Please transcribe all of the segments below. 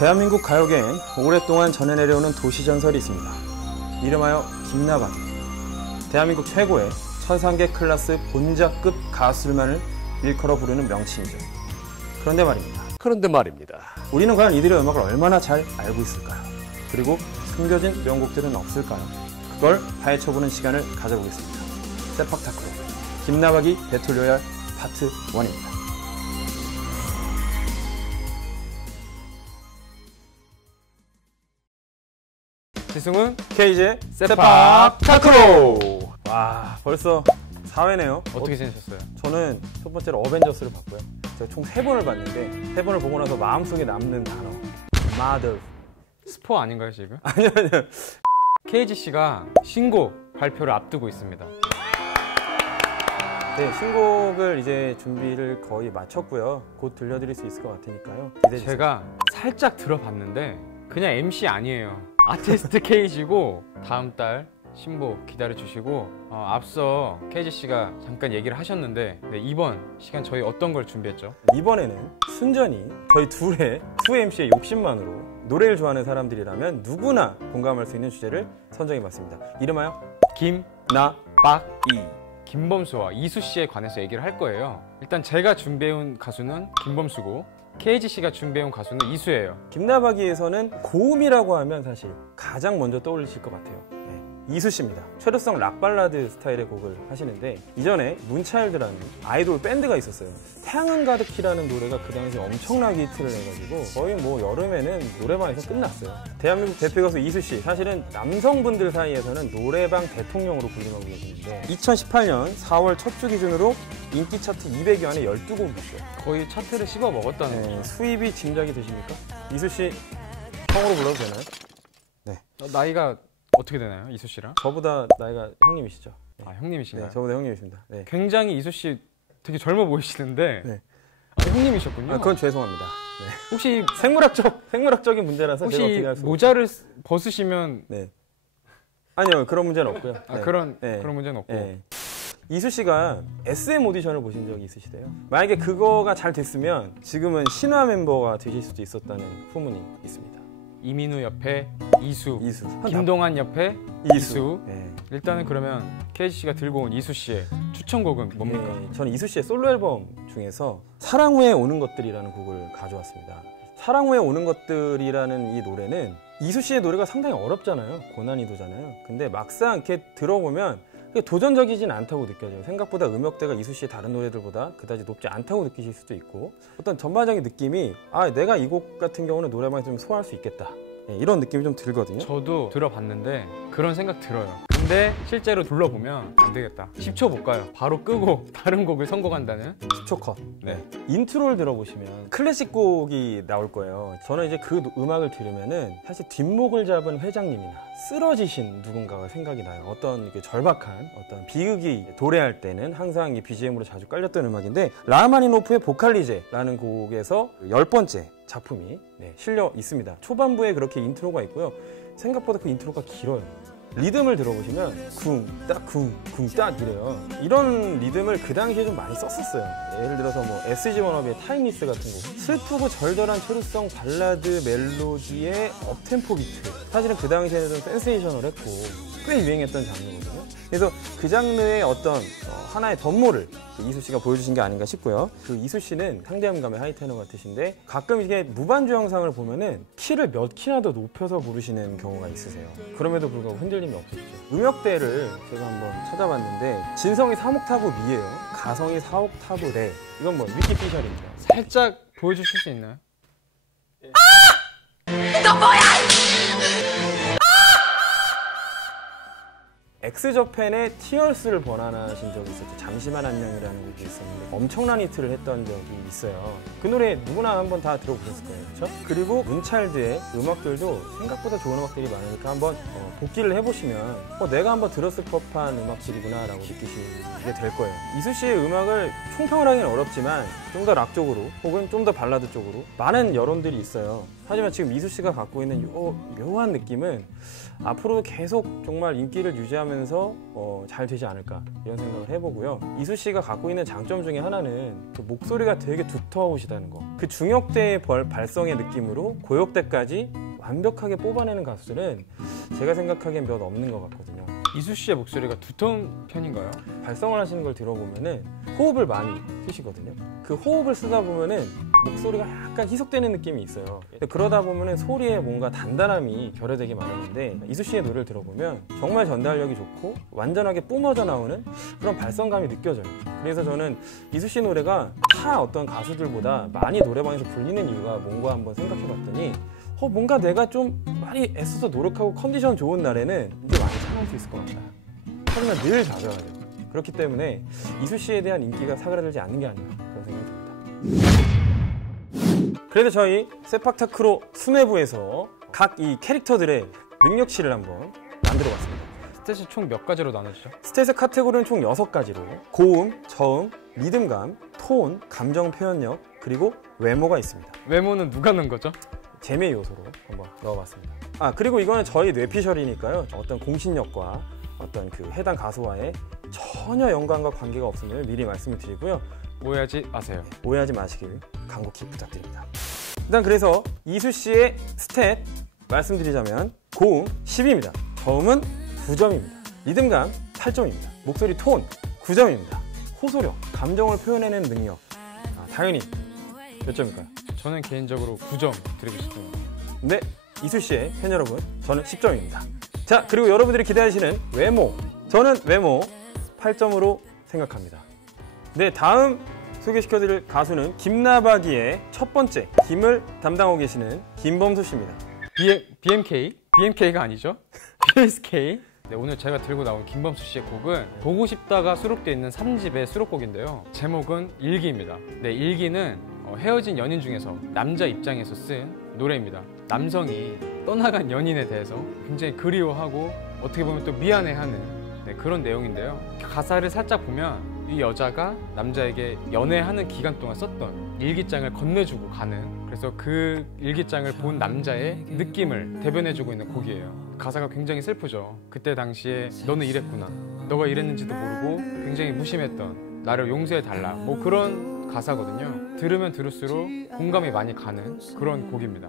대한민국 가요계엔 오랫동안 전해내려오는 도시전설이 있습니다. 이름하여 김나박이. 대한민국 최고의 천상계 클래스 본자급 가수들만을 일컬어 부르는 명칭이죠. 그런데 말입니다. 우리는 과연 이들의 음악을 얼마나 잘 알고 있을까요? 그리고 숨겨진 명곡들은 없을까요? 그걸 파헤쳐보는 시간을 가져보겠습니다. 세팍타크로 김나박이 배틀로얄 파트 1입니다. 지승훈 KJ 세팍타크로. 와, 벌써 4회네요. 어떻게 지내셨어요? 저는 첫 번째로 어벤져스를 봤고요. 제가 총 3번을 봤는데 3번을 보고 나서 마음속에 남는 단어 mother. 스포 아닌가요 지금? 아니요. KGC가 신곡 발표를 앞두고 있습니다. 네, 신곡을 이제 준비를 거의 마쳤고요. 곧 들려드릴 수 있을 것 같으니까요. 기대해주세요. 제가 살짝 들어봤는데 그냥 MC 아니에요. 아티스트 KG고 다음 달 신곡 기다려주시고, 앞서 KGC가 잠깐 얘기를 하셨는데 이번 시간 저희 어떤 걸 준비했죠? 이번에는 순전히 저희 둘의 2MC의 욕심만으로 노래를 좋아하는 사람들이라면 누구나 공감할 수 있는 주제를 선정해봤습니다. 이름하여 김나박이. 김범수와 이수씨에 관해서 얘기를 할 거예요. 일단 제가 준비해온 가수는 김범수고 KGC가 준비해온 가수는 이수예요. 김나박이에서는 고음이라고 하면 사실 가장 먼저 떠올리실 것 같아요. 이수씨입니다. 최루성 락발라드 스타일의 곡을 하시는데 이전에 문차일드라는 아이돌 밴드가 있었어요. 태양은 가득히라는 노래가 그 당시에 엄청나게 히트를 해가지고 거의 뭐 여름에는 노래방에서 끝났어요. 대한민국 대표 가수 이수씨, 사실은 남성분들 사이에서는 노래방 대통령으로 불림하고 계시는데 2018년 4월 첫 주 기준으로 인기 차트 200위 안에 12곡이었어요. 거의 차트를 씹어 먹었다는 거죠. 수입이 짐작이 되십니까? 이수씨 성으로 불러도 되나요? 네. 나이가 어떻게 되나요, 이수씨랑? 저보다 나이가 형님이시죠. 네. 아, 형님이신가요? 네, 저보다 형님이십니다. 네. 굉장히 이수씨 되게 젊어 보이시는데. 네. 형님이셨군요. 그건 죄송합니다. 네. 혹시 생물학적인 문제라서 제가 어떻게 할 수 모자를 벗으시면. 네. 아니요, 그런 문제는 없고요. 네. 그런 문제는 없고. 네. 이수 씨가 SM 오디션을 보신 적이 있으시대요. 만약에 그거가 잘 됐으면 지금은 신화 멤버가 되실 수도 있었다는 후문이 있습니다. 이민우 옆에 이수. 김동완 옆에 이수. 네. 일단은 그러면 KGC가 들고 온 이수 씨의 추천곡은 뭡니까? 저는 이수 씨의 솔로 앨범 중에서 사랑 후에 오는 것들이라는 곡을 가져왔습니다. 사랑 후에 오는 것들이라는 이 노래는 이수 씨의 노래가 상당히 어렵잖아요. 고난이도잖아요. 근데 막상 이렇게 들어보면 도전적이진 않다고 느껴져요. 생각보다 음역대가 이수 씨의 다른 노래들보다 그다지 높지 않다고 느끼실 수도 있고, 어떤 전반적인 느낌이 내가 이 곡 같은 경우는 노래방에서 좀 소화할 수 있겠다, 이런 느낌이 좀 들거든요. 저도 들어봤는데 그런 생각 들어요. 근데 실제로 불러보면 안 되겠다. 10초 못 가요. 바로 끄고 다른 곡을 선곡한다는. 10초 컷. 네. 인트로를 들어보시면 클래식 곡이 나올 거예요. 저는 이제 그 음악을 들으면은 사실 뒷목을 잡은 회장님이나 쓰러지신 누군가가 생각이 나요. 어떤 절박한 어떤 비극이 도래할 때는 항상 이 BGM으로 자주 깔렸던 음악인데, 라흐마니노프의 보칼리제라는 곡에서 10번째 작품이 실려 있습니다. 초반부에 그렇게 인트로가 있고요. 생각보다 그 인트로가 길어요. 리듬을 들어보시면 쿵딱 이래요. 이런 리듬을 그 당시에 좀 많이 썼었어요. 예를 들어서 뭐 SG 워너비의 타임리스 같은 곡, 슬프고 절절한 최루성 발라드 멜로디의 업템포 비트, 사실은 그 당시에는 좀 센세이셔널했고 꽤 유행했던 장르거든요. 그래서 그 장르의 어떤 하나의 덤모를 이수 씨가 보여주신 게 아닌가 싶고요. 그 이수 씨는 상대음감의 하이테너 같으신데 가끔 이게 무반주 영상을 보면은 키를 몇 키나 더 높여서 부르시는 경우가 있으세요. 그럼에도 불구하고 흔들림이 없으시죠. 음역대를 제가 한번 찾아봤는데 진성이 3옥타브 미예요. 가성이 4옥타브 레. 이건 뭐 위키피셜입니다. 살짝 보여주실 수 있나요? 너 뭐야! 엑스저팬의 티얼스를 번안하신 적이 있었죠. 잠시만 안녕이라는 곡이 있었는데 엄청난 히트를 했던 적이 있어요. 그 노래 누구나 한번 다 들어보셨을 거예요, 그렇죠? 그리고 문차일드의 음악들도 생각보다 좋은 음악들이 많으니까 한번 복기를 해보시면 내가 한번 들었을 법한 음악들이구나 라고 느끼시게 될 거예요. 이수 씨의 음악을 총평을 하기는 어렵지만 좀 더 락 쪽으로 혹은 좀 더 발라드 쪽으로 많은 여론들이 있어요. 하지만 지금 이수 씨가 갖고 있는 묘한 느낌은 앞으로도 계속 정말 인기를 유지하면서 잘 되지 않을까 이런 생각을 해보고요. 이수 씨가 갖고 있는 장점 중에 하나는 그 목소리가 되게 두터우시다는 거. 그 중역대의 발성의 느낌으로 고역대까지 완벽하게 뽑아내는 가수들은 제가 생각하기엔 몇 없는 것 같거든요. 이수 씨의 목소리가 두터운 편인가요? 발성을 하시는 걸 들어보면은 호흡을 많이 쓰시거든요. 그 호흡을 쓰다 보면은 목소리가 약간 희석되는 느낌이 있어요. 그러다 보면은 소리에 뭔가 단단함이 결여되게 마련인데 이수 씨의 노래를 들어보면 정말 전달력이 좋고 완전하게 뿜어져 나오는 그런 발성감이 느껴져요. 그래서 저는 이수 씨 노래가 타 어떤 가수들보다 많이 노래방에서 불리는 이유가 뭔가 한번 생각해봤더니 뭔가 내가 좀 많이 애써서 노력하고 컨디션 좋은 날에는 이제 많이 참을 수 있을 것 같다. 하지만 늘 다져야 돼요. 그렇기 때문에 이수 씨에 대한 인기가 사그라들지 않는 게 아닌가 그런 생각이 듭니다. 그래서 저희 세팍타크로 수뇌부에서 각 이 캐릭터들의 능력치를 한번 만들어봤습니다. 스탯이 총 몇 가지로 나눠지죠? 스탯의 카테고리는 총 6가지로 고음, 저음, 리듬감, 톤, 감정 표현력, 그리고 외모가 있습니다. 외모는 누가 넣은 거죠? 재미 요소로 한번 넣어봤습니다. 그리고 이거는 저희 뇌피셜이니까요. 어떤 공신력과 어떤 그 해당 가수와의 전혀 연관과 관계가 없음을 미리 말씀을 드리고요. 오해하지 마세요. 오해하지 마시길 간곡히 부탁드립니다. 일단 그래서 이수 씨의 스탯 말씀드리자면 고음 10입니다. 저음은 9점입니다. 리듬감 8점입니다. 목소리 톤 9점입니다. 호소력, 감정을 표현해내는 능력 당연히 몇 점일까요? 저는 개인적으로 9점 드리고 싶습니다. 네, 이수 씨의 팬 여러분, 저는 10점입니다. 자, 그리고 여러분들이 기대하시는 외모, 저는 외모 8점으로 생각합니다. 네, 다음 소개시켜드릴 가수는 김나박이의 첫 번째 김을 담당하고 계시는 김범수 씨입니다. BMK가 아니죠? BSK. 네, 오늘 제가 들고 나온 김범수 씨의 곡은 보고 싶다가 수록되어 있는 3집의 수록곡인데요. 제목은 일기입니다. 네, 일기는 헤어진 연인 중에서 남자 입장에서 쓴 노래입니다. 남성이 떠나간 연인에 대해서 굉장히 그리워하고 어떻게 보면 또 미안해하는 그런 내용인데요. 가사를 살짝 보면 이 여자가 남자에게 연애하는 기간 동안 썼던 일기장을 건네주고 가는, 그래서 그 일기장을 본 남자의 느낌을 대변해주고 있는 곡이에요. 가사가 굉장히 슬프죠. 그때 당시에 너는 이랬구나, 너가 이랬는지도 모르고 굉장히 무심했던 나를 용서해달라, 뭐 그런 가사거든요. 들으면 들을수록 공감이 많이 가는 그런 곡입니다.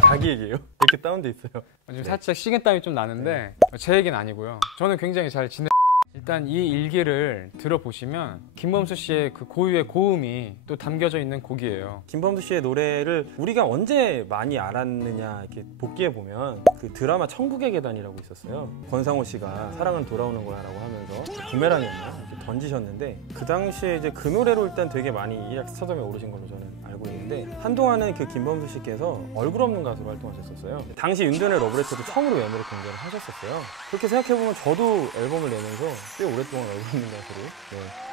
자기 얘기예요? 이렇게 다운돼 있어요. 지금 살짝 식은땀이 좀 나는데 제 얘기는 아니고요. 저는 굉장히 잘 일단 이 일기를 들어보시면 김범수 씨의 그 고유의 고음이 또 담겨져 있는 곡이에요. 김범수 씨의 노래를 우리가 언제 많이 알았느냐 이렇게 복기해 보면 그 드라마 천국의 계단이라고 있었어요. 권상우 씨가 사랑은 돌아오는 거야라고 하면서 부메랑이었나 이렇게 던지셨는데 그 당시에 이제 그 노래로 일단 되게 많이 일약 스타덤에 오르신 걸로 저는 알고 있는데 한동안은 그 김범수 씨께서 얼굴 없는 가수로 활동하셨었어요. 당시 윤도현의 러브레터도 처음으로 외모를 공개를 하셨었어요. 그렇게 생각해보면 저도 앨범을 내면서 꽤 오랫동안 얼굴 없는 가수로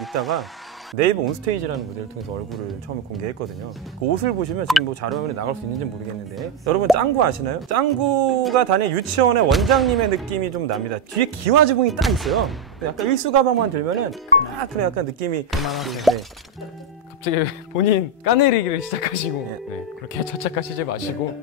있다가 네이버 온스테이지라는 무대를 통해서 얼굴을 처음에 공개했거든요. 그 옷을 보시면 지금 뭐 자료화면에 나갈 수 있는지 모르겠는데 여러분 짱구 아시나요? 짱구가 다닌 유치원의 원장님의 느낌이 좀 납니다. 뒤에 기와 지붕이 딱 있어요. 약간 일수 가방만 들면은 그런 약간 느낌이 그만하세요. 네. 갑자기 본인 까내리기를 시작하시고 네, 그렇게 착착하시지 마시고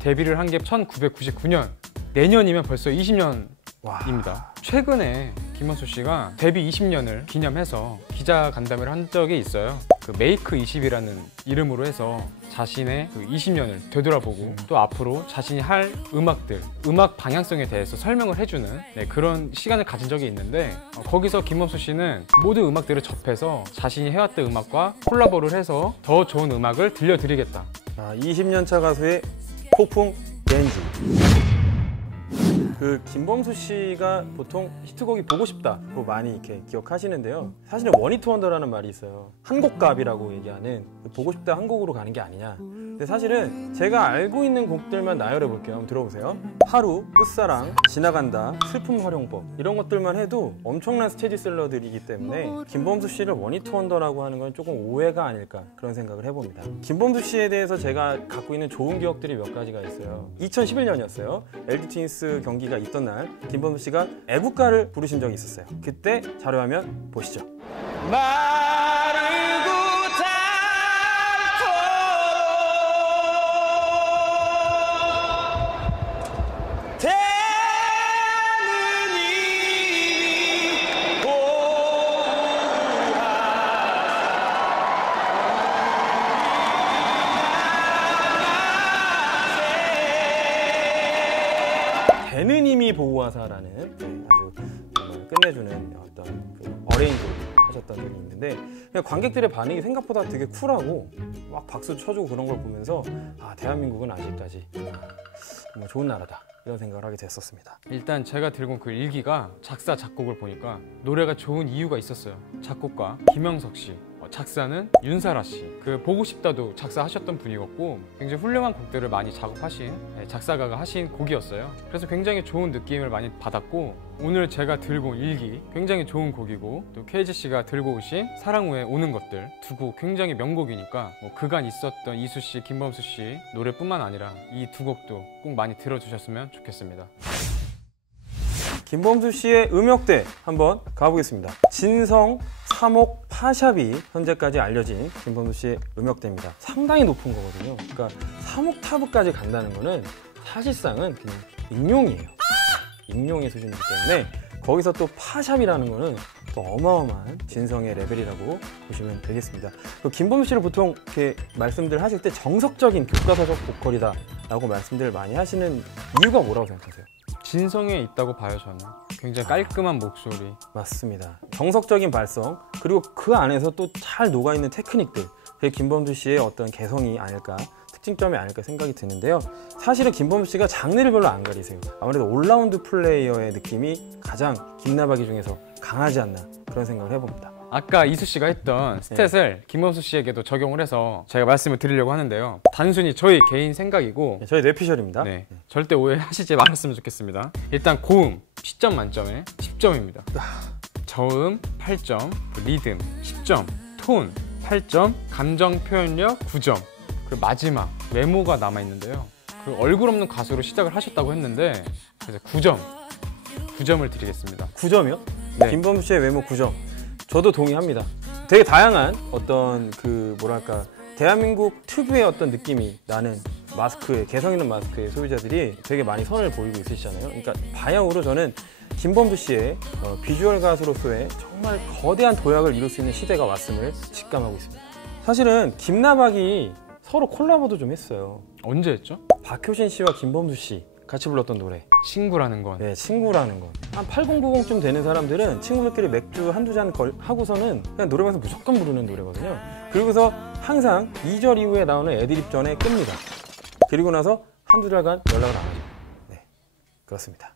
데뷔를 한 게 1999년, 내년이면 벌써 20년입니다. 최근에 김범수 씨가 데뷔 20년을 기념해서 기자 간담회를 한 적이 있어요. 그 메이크 20이라는 이름으로 해서 자신의 그 20년을 되돌아보고 또 앞으로 자신이 할 음악들, 음악 방향성에 대해서 설명을 해주는 그런 시간을 가진 적이 있는데 거기서 김범수 씨는 모든 음악들을 접해서 자신이 해왔던 음악과 콜라보를 해서 더 좋은 음악을 들려드리겠다. 20년차 가수의 폭풍 겐지. 그 김범수 씨가 보통 히트곡이 보고 싶다고 많이 이렇게 기억하시는데요. 사실은 원히트 원더라는 말이 있어요. 한 곡갑이라고 얘기하는 보고 싶다 한 곡으로 가는 게 아니냐. 근데 사실은 제가 알고 있는 곡들만 나열해 볼게요. 한번 들어보세요. 하루, 끝사랑, 지나간다, 슬픔 활용법 이런 것들만 해도 엄청난 스테디셀러들이기 때문에 김범수 씨를 원히트 원더라고 하는 건 조금 오해가 아닐까 그런 생각을 해봅니다. 김범수 씨에 대해서 제가 갖고 있는 좋은 기억들이 몇 가지가 있어요. 2011년이었어요. LG 트윈스 경기가 있던 날 김범수 씨가 애국가를 부르신 적이 있었어요. 그때 자료화면 보시죠. 되는 힘이 보호하사라는 아주 정말 끝내주는 어떤 그 어레인지를 하셨던 적이 있는데 관객들의 반응이 생각보다 되게 쿨하고 막 박수 쳐주고 그런 걸 보면서 아 대한민국은 아직까지 정말 좋은 나라다 이런 생각을 하게 됐었습니다. 일단 제가 들고 온 그 일기가 작사 작곡을 보니까 노래가 좋은 이유가 있었어요. 작곡가 김영석 씨, 작사는 윤사라 씨. 그 보고 싶다도 작사하셨던 분이었고 굉장히 훌륭한 곡들을 많이 작업하신 작사가가 하신 곡이었어요. 그래서 굉장히 좋은 느낌을 많이 받았고 오늘 제가 들고 온 일기 굉장히 좋은 곡이고 또 KG 씨가 들고 오신 사랑 후에 오는 것들 두 곡 굉장히 명곡이니까 그간 있었던 이수 씨, 김범수 씨 노래뿐만 아니라 이 두 곡도 꼭 많이 들어주셨으면 좋겠습니다. 김범수 씨의 음역대 한번 가보겠습니다. 진성 3옥 파샵이 현재까지 알려진 김범수 씨의 음역대입니다. 상당히 높은 거거든요. 그러니까 3옥타브까지 간다는 거는 사실상은 그냥 익룡이에요. 익룡의 수준이기 때문에 거기서 또 파샵이라는 거는 또 어마어마한 진성의 레벨이라고 보시면 되겠습니다. 김범수 씨를 보통 이렇게 말씀들 하실 때 정석적인 교과서적 보컬이다 라고 말씀들을 많이 하시는 이유가 뭐라고 생각하세요? 진성에 있다고 봐요. 저는 굉장히 깔끔한 목소리. 맞습니다. 정석적인 발성 그리고 그 안에서 또 잘 녹아있는 테크닉들 그게 김범수 씨의 어떤 개성이 아닐까 특징점이 아닐까 생각이 드는데요. 사실은 김범수 씨가 장르를 별로 안 가리세요. 아무래도 올라운드 플레이어의 느낌이 가장 김나박이 중에서 강하지 않나 그런 생각을 해봅니다. 아까 이수 씨가 했던 스탯을 김범수 씨에게도 적용을 해서 제가 말씀을 드리려고 하는데요. 단순히 저희 개인 생각이고 저희 뇌피셜입니다. 네, 절대 오해하시지 말았으면 좋겠습니다. 일단 고음 10점 만점에 10점입니다. 저음 8점, 리듬 10점, 톤 8점, 감정 표현력 9점. 그리고 마지막 외모가 남아있는데요. 그 얼굴 없는 가수로 시작을 하셨다고 했는데 그래서 9점을 드리겠습니다. 9점이요? 네. 김범수 씨의 외모 9점. 저도 동의합니다. 되게 다양한 어떤 그 뭐랄까 대한민국 특유의 어떤 느낌이 나는 마스크의 개성 있는 마스크의 소유자들이 되게 많이 선을 보이고 있으시잖아요. 그러니까 바야흐로 저는 김범수 씨의 비주얼 가수로서의 정말 거대한 도약을 이룰 수 있는 시대가 왔음을 직감하고 있습니다. 사실은 김나박이 서로 콜라보도 좀 했어요. 언제 했죠? 박효신 씨와 김범수 씨 같이 불렀던 노래 친구라는 건. 네, 친구라는 건. 한 8090쯤 되는 사람들은 친구들끼리 맥주 한두 잔 하고서는 그냥 노래방에서 무조건 부르는 노래거든요. 그리고서 항상 2절 이후에 나오는 애드립 전에 끕니다. 그리고 나서 한두 달간 연락을 안 하죠. 네, 그렇습니다.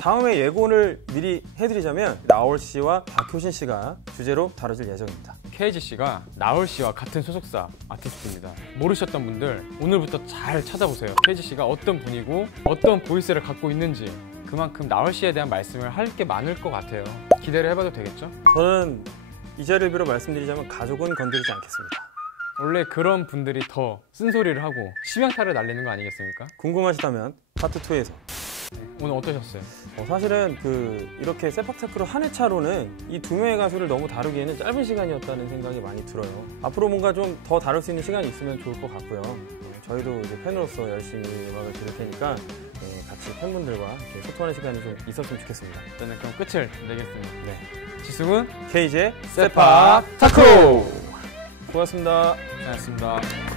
다음에 예고를 미리 해드리자면 나올 씨와 박효신 씨가 주제로 다뤄질 예정입니다. KG 씨가 나올 씨와 같은 소속사 아티스트입니다. 모르셨던 분들 오늘부터 잘 찾아보세요. KG 씨가 어떤 분이고 어떤 보이스를 갖고 있는지 그만큼 나올 씨에 대한 말씀을 할 게 많을 것 같아요. 기대를 해봐도 되겠죠? 저는 이 자리를 빌어 말씀드리자면 가족은 건드리지 않겠습니다. 원래 그런 분들이 더 쓴소리를 하고 심양타를 날리는 거 아니겠습니까? 궁금하시다면 파트 2에서 오늘 어떠셨어요? 사실은 이렇게 세팍타크로 한 회차로는 이 두 명의 가수를 너무 다루기에는 짧은 시간이었다는 생각이 많이 들어요. 앞으로 뭔가 좀 더 다룰 수 있는 시간이 있으면 좋을 것 같고요. 저희도 이제 팬으로서 열심히 음악을 들을 테니까 같이 팬분들과 이렇게 소통하는 시간이 좀 있었으면 좋겠습니다. 저는 그럼 끝을 내겠습니다. 네. 지승훈 KJ 세팍타크! 고맙습니다. 고맙습니다.